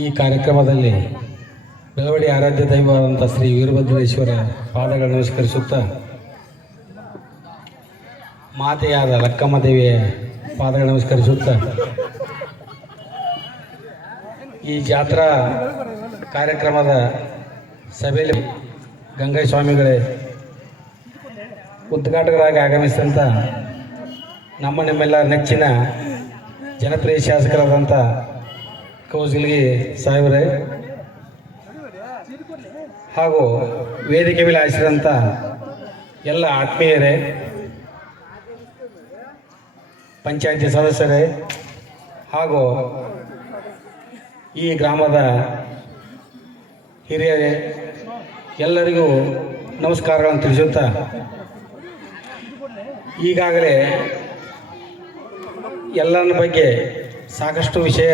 ಈ ಕಾರ್ಯಕ್ರಮದಲ್ಲಿ ಬೆಳವಡಿ ಆರಾಧ್ಯ ದೈವವಾದಂಥ ಶ್ರೀ ವೀರಭದ್ರೇಶ್ವರ ಪಾದಗಳನ್ನು ನಮಸ್ಕರಿಸುತ್ತಾ ಮಾತೆಯಾದ ಲಕ್ಕಮ್ಮ ದೇವಿಯ ಪಾದಗಳನ್ನು ನಮಸ್ಕರಿಸುತ್ತಾ ಈ ಜಾತ್ರಾ ಕಾರ್ಯಕ್ರಮದ ಸಭೆಯಲ್ಲಿ ಗಂಗೈ ಸ್ವಾಮಿಗಳೇ ಉದ್ಘಾಟಕರಾಗಿ ಆಗಮಿಸಿದಂಥ ನಿಮ್ಮೆಲ್ಲ ನೆಚ್ಚಿನ ಜನಪ್ರಿಯ ಶಾಸಕರಾದಂಥ ಕೌಜಲ್ಗಿ ಸಾಹೇಬರೇ ಹಾಗೂ ವೇದಿಕೆ ಮೇಲೆ ಆರಿಸಿದಂಥ ಎಲ್ಲ ಆತ್ಮೀಯರೇ, ಪಂಚಾಯತಿ ಸದಸ್ಯರೇ ಹಾಗೂ ಈ ಗ್ರಾಮದ ಹಿರಿಯರೇ ಎಲ್ಲರಿಗೂ ನಮಸ್ಕಾರಗಳನ್ನು ತಿಳಿಸುತ್ತಾ, ಈಗಾಗಲೇ ಎಲ್ಲರ ಬಗ್ಗೆ ಸಾಕಷ್ಟು ವಿಷಯ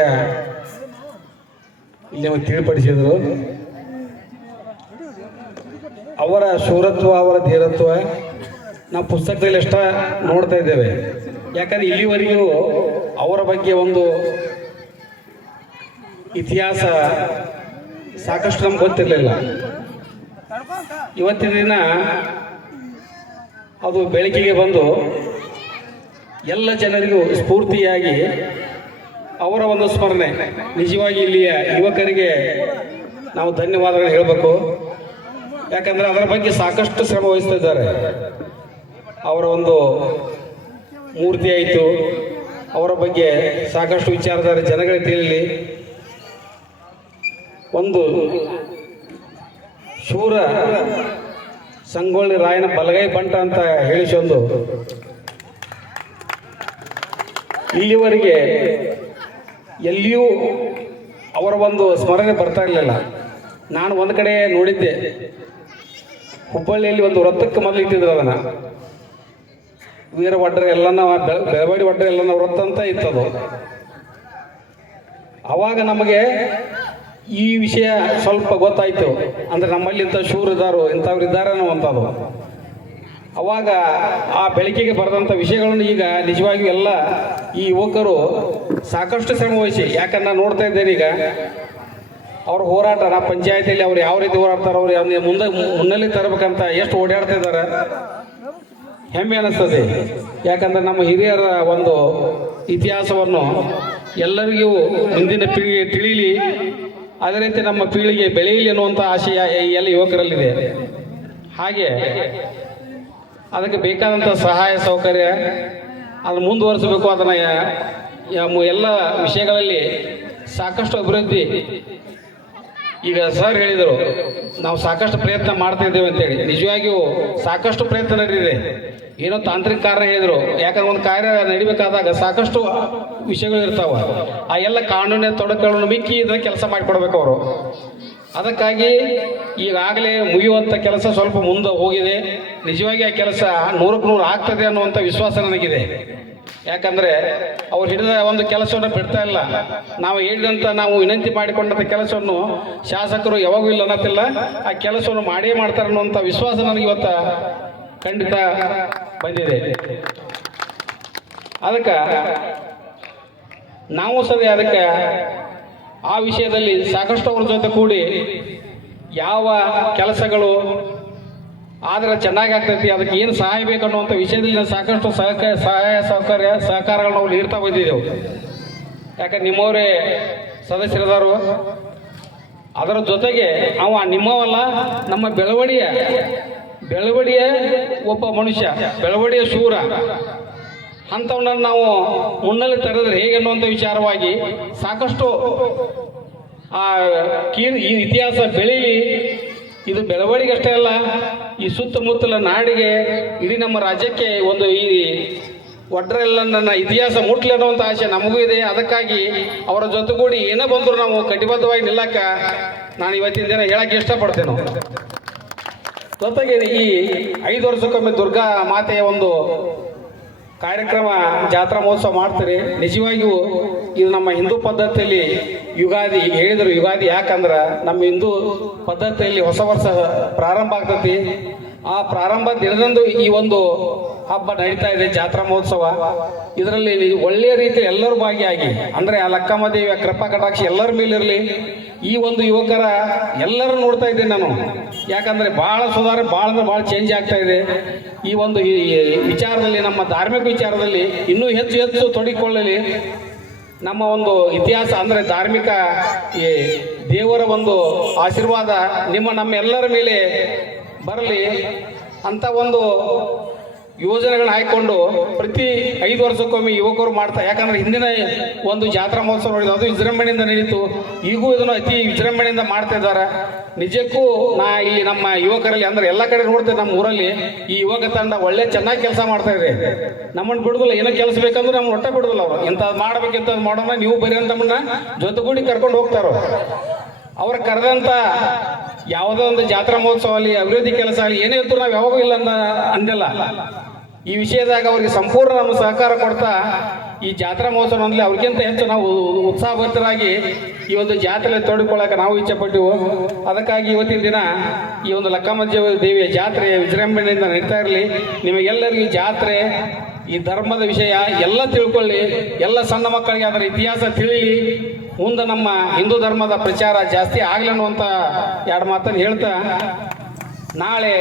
ಇಲ್ಲಿ ತಿಳಿಪಡಿಸಿದರು. ಅವರ ಶೂರತ್ವ, ಅವರ ಧೀರತ್ವ ನಾವು ಪುಸ್ತಕದಲ್ಲಿ ಎಷ್ಟ ನೋಡ್ತಾ ಇದ್ದೇವೆ. ಯಾಕಂದರೆ ಇಲ್ಲಿವರೆಗೂ ಅವರ ಬಗ್ಗೆ ಒಂದು ಇತಿಹಾಸ ಸಾಕಷ್ಟು ನಮ್ಗೆ ಗೊತ್ತಿರಲಿಲ್ಲ. ಇವತ್ತಿನ ದಿನ ಅದು ಬೆಳಕಿಗೆ ಬಂದು ಎಲ್ಲ ಜನರಿಗೂ ಸ್ಫೂರ್ತಿಯಾಗಿ ಅವರ ಒಂದು ಸ್ಮರಣೆ. ನಿಜವಾಗಿ ಇಲ್ಲಿಯ ಯುವಕರಿಗೆ ನಾವು ಧನ್ಯವಾದಗಳು ಹೇಳಬೇಕು. ಯಾಕಂದರೆ ಅದರ ಬಗ್ಗೆ ಸಾಕಷ್ಟು ಶ್ರಮ ವಹಿಸ್ತಾ ಇದ್ದಾರೆ. ಅವರ ಒಂದು ಮೂರ್ತಿ ಆಯಿತು, ಅವರ ಬಗ್ಗೆ ಸಾಕಷ್ಟು ವಿಚಾರಧಾರೆ ಜನಗಳಿಗೆ ತಿಳಿಯಲಿ. ಒಂದು ಶೂರ ಸಂಗೊಳ್ಳಿ ರಾಯನ ಬಲಗೈ ಬಂಟ ಅಂತ ಹೇಳಿಸೊಂದು ಇಲ್ಲಿವರೆಗೆ ಎಲ್ಲಿಯೂ ಅವರ ಒಂದು ಸ್ಮರಣೆ ಬರ್ತಾ ಇರಲಿಲ್ಲ. ನಾನು ಒಂದು ಕಡೆ ನೋಡಿದ್ದೆ, ಹುಬ್ಬಳ್ಳಿಯಲ್ಲಿ ಒಂದು ವೃತ್ತಕ್ಕೆ ಮೊದಲು ಇಟ್ಟಿದ್ರು. ಅದನ್ನು ವೀರ ಒಡ್ರೆ ಎಲ್ಲನ ಬೆಳವಡಿ ಒಡ್ರೆ ಎಲ್ಲನ ವೃತ್ತ ಅಂತ ಇತ್ತದು. ಅವಾಗ ನಮಗೆ ಈ ವಿಷಯ ಸ್ವಲ್ಪ ಗೊತ್ತಾಯಿತು. ಅಂದರೆ ನಮ್ಮಲ್ಲಿ ಇಂಥ ಶೂರ್ ಇದ್ದಾರೋ, ಇಂಥವ್ರು ಇದ್ದಾರೆ ಅನ್ನುವಂಥದ್ದು. ಅವಾಗ ಆ ಬೆಳಕಿಗೆ ಬರೆದಂಥ ವಿಷಯಗಳನ್ನು ಈಗ ನಿಜವಾಗಿಯೂ ಎಲ್ಲ ಈ ಯುವಕರು ಸಾಕಷ್ಟು ಶ್ರಮ ವಹಿಸಿ, ಯಾಕಂದ್ರೆ ನಾನು ನೋಡ್ತಾ ಇದ್ದೇನೆ ಈಗ ಅವ್ರ ಹೋರಾಟ, ನಾ ಪಂಚಾಯತಿಯಲ್ಲಿ ಅವ್ರು ಯಾವ ರೀತಿ ಹೋರಾಡ್ತಾರೆ, ಅವ್ರು ಯಾವ ಮುನ್ನೆಲೆ ತರಬೇಕಂತ ಎಷ್ಟು ಓಡಾಡ್ತಾ ಇದ್ದಾರೆ. ಹೆಮ್ಮೆ ಅನ್ನಿಸ್ತದೆ. ಯಾಕಂದ್ರೆ ನಮ್ಮ ಹಿರಿಯರ ಒಂದು ಇತಿಹಾಸವನ್ನು ಎಲ್ಲರಿಗೂ ಮುಂದಿನ ಪೀಳಿಗೆ ತಿಳಿಯಲಿ, ಅದೇ ರೀತಿ ನಮ್ಮ ಪೀಳಿಗೆ ಬೆಳೆಯಲಿ ಅನ್ನುವಂಥ ಆಶಯ ಎಲ್ಲ ಯುವಕರಲ್ಲಿದೆ. ಹಾಗೆ ಅದಕ್ಕೆ ಬೇಕಾದಂಥ ಸಹಾಯ ಸೌಕರ್ಯ ಅದನ್ನು ಮುಂದುವರಿಸಬೇಕು. ಅದನ್ನು ಎಲ್ಲ ವಿಷಯಗಳಲ್ಲಿ ಸಾಕಷ್ಟು ಅಭಿವೃದ್ಧಿ. ಈಗ ಸರ್ ಹೇಳಿದರು, ನಾವು ಸಾಕಷ್ಟು ಪ್ರಯತ್ನ ಮಾಡ್ತಾ ಇದ್ದೇವೆ ಅಂತೇಳಿ. ನಿಜವಾಗಿಯೂ ಸಾಕಷ್ಟು ಪ್ರಯತ್ನ ನಡೆದಿದೆ. ಏನೋ ತಾಂತ್ರಿಕ ಕಾರಣ ಹೇಳಿದರು. ಯಾಕಂದ್ರೆ ಒಂದು ಕಾರ್ಯ ನಡಿಬೇಕಾದಾಗ ಸಾಕಷ್ಟು ವಿಷಯಗಳು ಇರ್ತಾವೆ. ಆ ಎಲ್ಲ ಕಾನೂನಿನ ತೊಡಕುಗಳನ್ನು ಮಿಕ್ಕಿ ಇದನ್ನು ಕೆಲಸ ಮಾಡಿಕೊಡ್ಬೇಕು ಅವರು. ಅದಕ್ಕಾಗಿ ಈಗಾಗಲೇ ಮುಗಿಯುವಂಥ ಕೆಲಸ ಸ್ವಲ್ಪ ಮುಂದೆ ಹೋಗಿದೆ. ನಿಜವಾಗಿ ಆ ಕೆಲಸ 100ಕ್ಕೆ 100 ಆಗ್ತದೆ ಅನ್ನುವಂಥ ವಿಶ್ವಾಸ ನನಗಿದೆ. ಯಾಕಂದರೆ ಅವ್ರು ಹಿಡಿದ ಒಂದು ಕೆಲಸವನ್ನು ಬಿಡ್ತಾ ಇಲ್ಲ. ನಾವು ಹೇಳಿದಂಥ, ನಾವು ವಿನಂತಿ ಮಾಡಿಕೊಂಡಂಥ ಕೆಲಸವನ್ನು ಶಾಸಕರು ಯಾವಾಗೂ ಇಲ್ಲ ಅನ್ನತ್ತಿಲ್ಲ, ಆ ಕೆಲಸವನ್ನು ಮಾಡೇ ಮಾಡ್ತಾರೆ ಅನ್ನುವಂಥ ವಿಶ್ವಾಸ ನನಗೆ ಇವತ್ತು ಖಂಡಿತ ಬಂದಿದೆ. ಅದಕ್ಕೆ ನಾವು ಸದ್ಯ ಅದಕ್ಕೆ ಆ ವಿಷಯದಲ್ಲಿ ಸಾಕಷ್ಟು ಅವ್ರ ಜೊತೆ ಕೂಡಿ ಯಾವ ಕೆಲಸಗಳು ಆದರೆ ಚೆನ್ನಾಗಿ ಆಗ್ತೈತಿ, ಅದಕ್ಕೆ ಏನು ಸಹಾಯ ಬೇಕು ಅನ್ನುವಂಥ ವಿಷಯದಲ್ಲಿ ಸಾಕಷ್ಟು ಸಹಕಾರಗಳು ನಾವು ನೀಡ್ತಾ ಬಂದಿದ್ದೆವು. ಯಾಕಂದ್ರೆ ನಿಮ್ಮವರೇ ಸದಸ್ಯರಿದಾರು. ಅದರ ಜೊತೆಗೆ ಅವ ನಿಮ್ಮವಲ್ಲ, ನಮ್ಮ ಬೆಳವಡಿಯ ಒಬ್ಬ ಮನುಷ್ಯ, ಬೆಳವಡಿಯ ಶೂರ. ಅಂಥವನ್ನ ನಾವು ಮುನ್ನೆಲೆ ತರೆದ್ರೆ ಹೇಗೆ ಅನ್ನುವಂಥ ವಿಚಾರವಾಗಿ ಸಾಕಷ್ಟು ಈ ಇತಿಹಾಸ ಬೆಳೀಲಿ. ಇದು ಬೆಳವಣಿಗೆ ಅಷ್ಟೇ ಅಲ್ಲ, ಈ ಸುತ್ತಮುತ್ತಲ ನಾಡಿಗೆ, ಇಡೀ ನಮ್ಮ ರಾಜ್ಯಕ್ಕೆ ಒಂದು ಈ ಒಡ್ರೆಲ್ಲ ನನ್ನ ಇತಿಹಾಸ ಮುಟ್ಲಿ ಅನ್ನುವಂಥ ಆಸೆ ನಮಗೂ ಇದೆ. ಅದಕ್ಕಾಗಿ ಅವರ ಜೊತೆಗೂಡಿ ಏನೇ ಬಂದರೂ ನಾವು ಕಟಿಬದ್ಧವಾಗಿ ನಿಲ್ಲಕ್ಕ ನಾನು ಇವತ್ತಿನ ದಿನ ಹೇಳಕ್ಕೆ ಇಷ್ಟಪಡ್ತೇನೆ. ಜೊತೆಗೆ ಈ 5 ವರ್ಷಕ್ಕೊಮ್ಮೆ ದುರ್ಗಾ ಮಾತೆಯ ಒಂದು ಕಾರ್ಯಕ್ರಮ, ಜಾತ್ರಾ ಮಹೋತ್ಸವ ಮಾಡ್ತಾರೆ. ನಿಜವಾಗಿಯೂ ಇದು ನಮ್ಮ ಹಿಂದೂ ಪದ್ಧತಿಯಲ್ಲಿ ಯುಗಾದಿ ಹೇಳಿದರು. ಯುಗಾದಿ ಯಾಕಂದ್ರೆ ನಮ್ಮ ಹಿಂದೂ ಪದ್ಧತಿಯಲ್ಲಿ ಹೊಸ ವರ್ಷ ಪ್ರಾರಂಭ ಆಗ್ತತಿ. ಆ ಪ್ರಾರಂಭ ದಿನದಂದು ಈ ಒಂದು ಹಬ್ಬ ನಡೀತಾ ಇದೆ, ಜಾತ್ರಾ ಮಹೋತ್ಸವ. ಇದರಲ್ಲಿ ಒಳ್ಳೆಯ ರೀತಿ ಎಲ್ಲರೂ ಭಾಗಿಯಾಗಿ, ಅಂದರೆ ಆ ಲಕ್ಕಮ್ಮ ದೇವಿಯ ಕೃಪಾ ಕಟಾಕ್ಷ ಎಲ್ಲರ ಮೇಲಿರಲಿ. ಈ ಒಂದು ಯುವಕರ ಎಲ್ಲರೂ ನೋಡ್ತಾ ಇದ್ದೀನಿ ನಾನು, ಯಾಕಂದರೆ ಭಾಳ ಸುಧಾರಣೆ, ಭಾಳ ಅಂದ್ರೆ ಭಾಳ ಚೇಂಜ್ ಆಗ್ತಾ ಇದೆ. ಈ ಒಂದು ವಿಚಾರದಲ್ಲಿ, ನಮ್ಮ ಧಾರ್ಮಿಕ ವಿಚಾರದಲ್ಲಿ ಇನ್ನೂ ಹೆಚ್ಚು ಹೆಚ್ಚು ತೊಡಗಿಕೊಳ್ಳಲಿ. ನಮ್ಮ ಒಂದು ಇತಿಹಾಸ ಅಂದರೆ ಧಾರ್ಮಿಕ ಈ ದೇವರ ಒಂದು ಆಶೀರ್ವಾದ ನಮ್ಮ ಎಲ್ಲರ ಮೇಲೆ ಬರಲಿ ಅಂತ ಒಂದು ಯೋಜನೆಗಳನ್ನ ಹಾಕಿಕೊಂಡು ಪ್ರತಿ 5 ವರ್ಷಕ್ಕೊಮ್ಮೆ ಯುವಕರು ಮಾಡ್ತಾ, ಯಾಕಂದ್ರೆ ಹಿಂದಿನ ಒಂದು ಜಾತ್ರಾ ಮಹೋತ್ಸವ ನೋಡಿದ್ದು ಅದು ವಿಜೃಂಭಣೆಯಿಂದ ನಡೀತು. ಈಗೂ ಇದನ್ನು ಅತಿ ವಿಜೃಂಭಣೆಯಿಂದ ಮಾಡ್ತಾ ಇದ್ದಾರೆ. ನಿಜಕ್ಕೂ ಇಲ್ಲಿ ನಮ್ಮ ಯುವಕರಲ್ಲಿ, ಅಂದ್ರೆ ಎಲ್ಲ ಕಡೆ ನೋಡ್ತೇವೆ, ನಮ್ಮ ಊರಲ್ಲಿ ಈ ಯುವಕ ತಂಡ ಒಳ್ಳೆ ಚೆನ್ನಾಗಿ ಕೆಲಸ ಮಾಡ್ತಾ ಇದೆ. ನಮ್ಮನ್ನು ಬಿಡುದಿಲ್ಲ, ಏನೋ ಕೆಲಸ ಬೇಕಂದ್ರೆ ನಮ್ಗೆ ಒಟ್ಟ ಬಿಡುದಿಲ್ಲ ಅವರು. ಇಂಥದ್ದು ಮಾಡ್ಬೇಕು, ಇಂಥದ್ದು ಮಾಡೋಣ, ನೀವು ಬರೀ ಅಂತ ನಮ್ಮನ್ನ ಜೊತೆಗೂಡಿ ಕರ್ಕೊಂಡು ಹೋಗ್ತಾರೋ. ಅವ್ರ ಕರೆದಂಥ ಯಾವುದೋ ಒಂದು ಜಾತ್ರಾ ಮಹೋತ್ಸವ ಆಗಲಿ, ಅಭಿವೃದ್ಧಿ ಕೆಲಸ ಆಗಲಿ, ಏನೇ ಇದ್ರು ನಾವು ಯಾವಾಗೂ ಇಲ್ಲ ಅಂದಿಲ್ಲ. ಈ ವಿಷಯದಾಗ ಅವ್ರಿಗೆ ಸಂಪೂರ್ಣ ನಮ್ಮ ಸಹಕಾರ ಕೊಡ್ತಾ ಈ ಜಾತ್ರಾ ಮಹೋತ್ಸವ ಅಂದ್ರೆ ಅವ್ರಿಗಿಂತ ಹೆಚ್ಚು ನಾವು ಉತ್ಸಾಹಭರಿತರಾಗಿ ಈ ಒಂದು ಜಾತ್ರೆ ತೊಡಕೊಳ್ಳೋಕೆ ನಾವು ಇಚ್ಛೆ ಪಟ್ಟಿವು. ಅದಕ್ಕಾಗಿ ಇವತ್ತಿನ ದಿನ ಈ ಒಂದು ಲಕ್ಕಮ್ಮ ದೇವಿಯ ಜಾತ್ರೆ ವಿಜೃಂಭಣೆಯಿಂದ ನಡೀತಾ ಇರಲಿ. ನಿಮಗೆಲ್ಲರಿಗೂ ಜಾತ್ರೆ, ಈ ಧರ್ಮದ ವಿಷಯ ಎಲ್ಲ ತಿಳ್ಕೊಳ್ಳಿ, ಎಲ್ಲ ಸಣ್ಣ ಮಕ್ಕಳಿಗೆ ಅದರ ಇತಿಹಾಸ ತಿಳಿಲಿ, ಮುಂದೆ ನಮ್ಮ ಹಿಂದೂ ಧರ್ಮದ ಪ್ರಚಾರ ಜಾಸ್ತಿ ಆಗಲಿ ಅನ್ನುವಂಥ 2 ಮಾತನ್ನು ಹೇಳ್ತಾ, ನಾಳೆ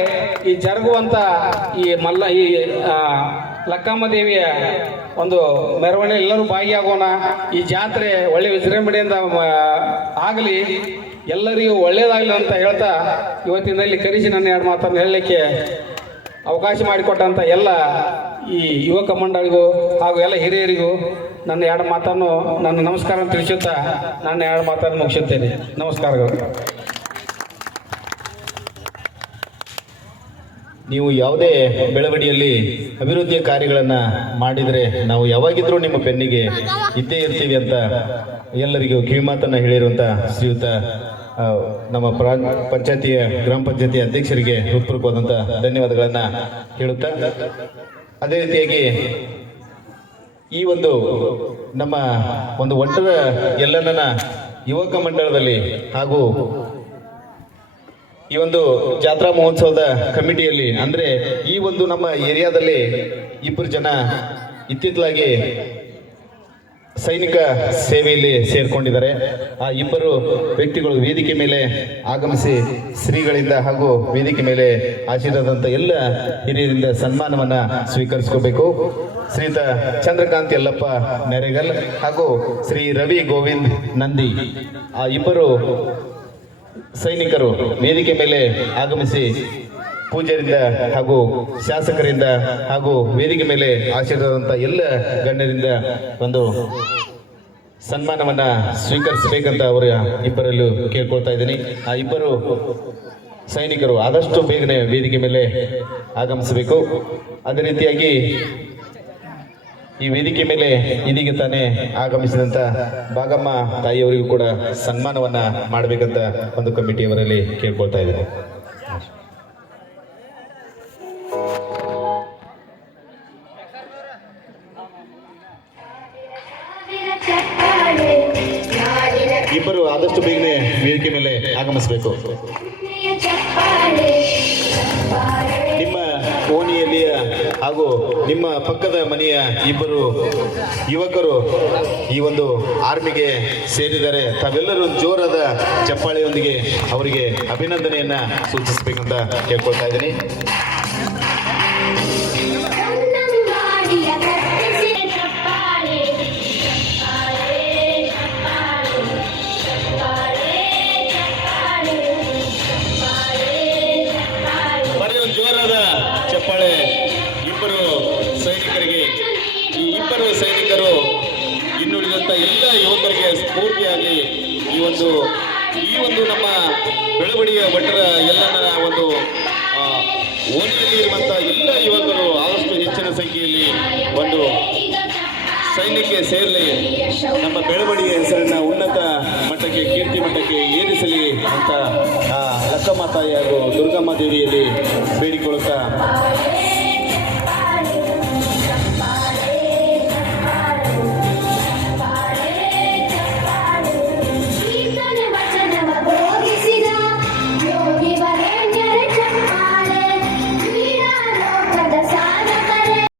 ಈ ಜರುಗುವಂಥ ಈ ಲಕ್ಕಮ್ಮ ದೇವಿಯ ಒಂದು ಮೆರವಣಿಗೆ ಎಲ್ಲರೂ ಭಾಗಿಯಾಗೋಣ. ಈ ಜಾತ್ರೆ ಒಳ್ಳೆ ವಿಜೃಂಭಣೆಯಿಂದ ಆಗಲಿ, ಎಲ್ಲರಿಗೂ ಒಳ್ಳೆಯದಾಗಲಿ ಅಂತ ಹೇಳ್ತಾ ಇವತ್ತಿನ ಇಲ್ಲಿ ಕರೆಸಿ ನನ್ನ 2 ಮಾತನ್ನು ಹೇಳಲಿಕ್ಕೆ ಅವಕಾಶ ಮಾಡಿಕೊಟ್ಟಂಥ ಎಲ್ಲ ಈ ಯುವಕ ಮಂಡಳಿಗೂ ಹಾಗೂ ಎಲ್ಲ ಹಿರಿಯರಿಗೂ ನನ್ನ 2 ಮಾತನ್ನು, ನನ್ನ ನಮಸ್ಕಾರ ತಿಳಿಸುತ್ತಾ ನನ್ನ 2 ಮಾತನ್ನು ಮುಗಿಸುತ್ತೇನೆ. ನಮಸ್ಕಾರಗಳು. ನೀವು ಯಾವುದೇ ಬೆಳವಣಿಗೆಯಲ್ಲಿ ಅಭಿವೃದ್ಧಿಯ ಕಾರ್ಯಗಳನ್ನು ಮಾಡಿದರೆ ನಾವು ಯಾವಾಗಿದ್ರೂ ನಿಮ್ಮ ಬೆನ್ನಿಗೆ ಇದ್ದೇ ಇರ್ತೀವಿ ಅಂತ ಎಲ್ಲರಿಗೂ ಕಿವಿಮಾತನ್ನು ಹೇಳಿರುವಂಥ ಶ್ರೀಯುತ ನಮ್ಮ ಪಂಚಾಯತಿಯ ಗ್ರಾಮ ಪಂಚಾಯತಿ ಅಧ್ಯಕ್ಷರಿಗೆ ಹೃತ್ಪೂರ್ವಕವಾದಂಥ ಧನ್ಯವಾದಗಳನ್ನು ಹೇಳುತ್ತಾ, ಅದೇ ರೀತಿಯಾಗಿ ಈ ಒಂದು ನಮ್ಮ ಒಂದು ಒಟ್ಟದ ಎಲ್ಲನ ಯುವಕ ಮಂಡಳದಲ್ಲಿ ಹಾಗೂ ಈ ಒಂದು ಜಾತ್ರಾ ಮಹೋತ್ಸವದ ಕಮಿಟಿಯಲ್ಲಿ, ಅಂದರೆ ಈ ಒಂದು ನಮ್ಮ ಏರಿಯಾದಲ್ಲಿ 2 ಜನ ಇತ್ತಿತ್ತಲಾಗಿ ಸೈನಿಕ ಸೇವೆಯಲ್ಲಿ ಸೇರ್ಕೊಂಡಿದ್ದಾರೆ. ಆ 2 ವ್ಯಕ್ತಿಗಳು ವೇದಿಕೆ ಮೇಲೆ ಆಗಮಿಸಿ ಶ್ರೀಗಳಿಂದ ಹಾಗೂ ವೇದಿಕೆ ಮೇಲೆ ಆಶೀರ್ವಾದಂಥ ಎಲ್ಲ ಹಿರಿಯರಿಂದ ಸನ್ಮಾನವನ್ನು ಸ್ವೀಕರಿಸ್ಕೋಬೇಕು. ಶ್ರೀಯುತ ಚಂದ್ರಕಾಂತ್ ಯಲ್ಲಪ್ಪ ನೆರೆಗಲ್ ಹಾಗೂ ಶ್ರೀ ರವಿ ಗೋವಿಂದ್ ನಂದಿ, ಆ 2 ಸೈನಿಕರು ವೇದಿಕೆ ಮೇಲೆ ಆಗಮಿಸಿ ಪೂಜ್ಯರಿಂದ ಹಾಗೂ ಶಾಸಕರಿಂದ ಹಾಗೂ ವೇದಿಕೆ ಮೇಲೆ ಆಶೀರ್ವಾದಂಥ ಎಲ್ಲ ಗಣ್ಯರಿಂದ ಒಂದು ಸನ್ಮಾನವನ್ನ ಸ್ವೀಕರಿಸಬೇಕಂತ ಅವರ 2ರಲ್ಲೂ ಕೇಳ್ಕೊಳ್ತಾ ಇದ್ದೀನಿ. ಆ 2 ಸೈನಿಕರು ಆದಷ್ಟು ಬೇಗನೆ ವೇದಿಕೆ ಮೇಲೆ ಆಗಮಿಸಬೇಕು. ಅದೇ ರೀತಿಯಾಗಿ ಈ ವೇದಿಕೆ ಮೇಲೆ ಇದೀಗ ತಾನೇ ಆಗಮಿಸಿದಂಥ ಭಾಗಮ್ಮ ತಾಯಿಯವರಿಗೂ ಕೂಡ ಸನ್ಮಾನವನ್ನ ಮಾಡಬೇಕಂತ ಒಂದು ಕಮಿಟಿಯವರಲ್ಲಿ ಕೇಳ್ಕೊಳ್ತಾ ಇದ್ದಾರೆ. ಇಬ್ಬರು ಆದಷ್ಟು ಬೇಗನೆ ವೇದಿಕೆ ಮೇಲೆ ಆಗಮಿಸಬೇಕು. ನಿಮ್ಮ ಓಣಿಯಲ್ಲಿಯ ಹಾಗೂ ನಿಮ್ಮ ಪಕ್ಕದ ಮನೆಯ 2 ಯುವಕರು ಈ ಒಂದು ಆರ್ಮಿಗೆ ಸೇರಿದ್ದಾರೆ. ತಾವೆಲ್ಲರೂ ಜೋರಾದ ಚಪ್ಪಾಳೆಯೊಂದಿಗೆ ಅವರಿಗೆ ಅಭಿನಂದನೆಯನ್ನ ಸೂಚಿಸಬೇಕಂತ ಕೇಳ್ಕೊಳ್ತಾ ಇದ್ದೀನಿ. ಜೋರಾದ ಚಪ್ಪಾಳೆ 2 ಸೈನಿಕರಿಗೆ. ಈ 2 ಸೈನಿಕರು ಇನ್ನುಳಿದಂಥ ಎಲ್ಲ ಯುವಕರಿಗೆ ಸ್ಫೂರ್ತಿಯಾಗಿ ಈ ಒಂದು ನಮ್ಮ ಬೆಳವಣಿಗೆಯ ಒಟ್ಟರ ಎಲ್ಲರ ಒಂದು ಓಣಿಯಲ್ಲಿ ಇರುವಂಥ ಎಲ್ಲ ಯುವಕರು ಆದಷ್ಟು ಹೆಚ್ಚಿನ ಸಂಖ್ಯೆಯಲ್ಲಿ ಒಂದು ಸೈನ್ಯಕ್ಕೆ ಸೇರಲಿ, ನಮ್ಮ ಬೆಳವಣಿಗೆ ಹೆಸರನ್ನ ಉನ್ನತ ಮಟ್ಟಕ್ಕೆ, ಕೀರ್ತಿ ಮಟ್ಟಕ್ಕೆ ಏರಿಸಲಿ ಅಂತ ಲಕ್ಕಮ್ಮ ತಾಯಿ ಹಾಗೂ ದುರ್ಗಮ್ಮ ದೇವಿಯಲ್ಲಿ ಬೇಡಿಕೊಳ್ಳುತ್ತಾ